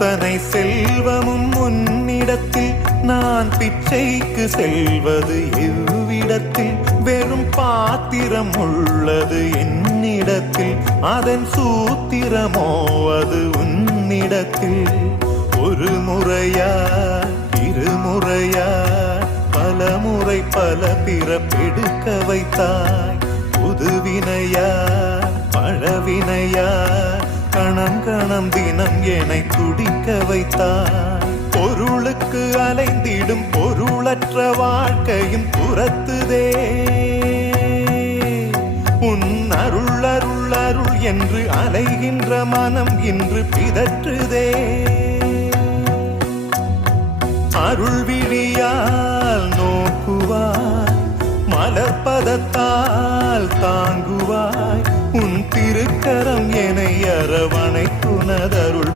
அத்தனை செல்வமும் உன்னிடத்தில், நான் பிச்சைக்கு செல்வது எவ்விடத்தில்? வெறும் பாத்திரம் உள்ளது என்னிடத்தில், அதன் சூத்திரமோ அது உன்னிடத்தில். ஒரு முறையா இருமுறையா பல முறை பல பிறப்பெடுக்க வைத்தாய். புதுவினையா பழவினையா கணம் கணம் தினம் என்னை துடிக்க வைத்தாய். பொருளுக்கு அலைந்திடும் பொருளற்ற வாழ்க்கையும் துரத்துதே. உன் அருள் அருள் அருள் என்று அலைகின்ற மனம் இன்று பிதற்றுதே. அருள் விழியால் நோக்குவாய், மலர்பதத்தால் தாங்குவாய். உன் திருக்கரம் என்னை அரவணைக்குனதருள்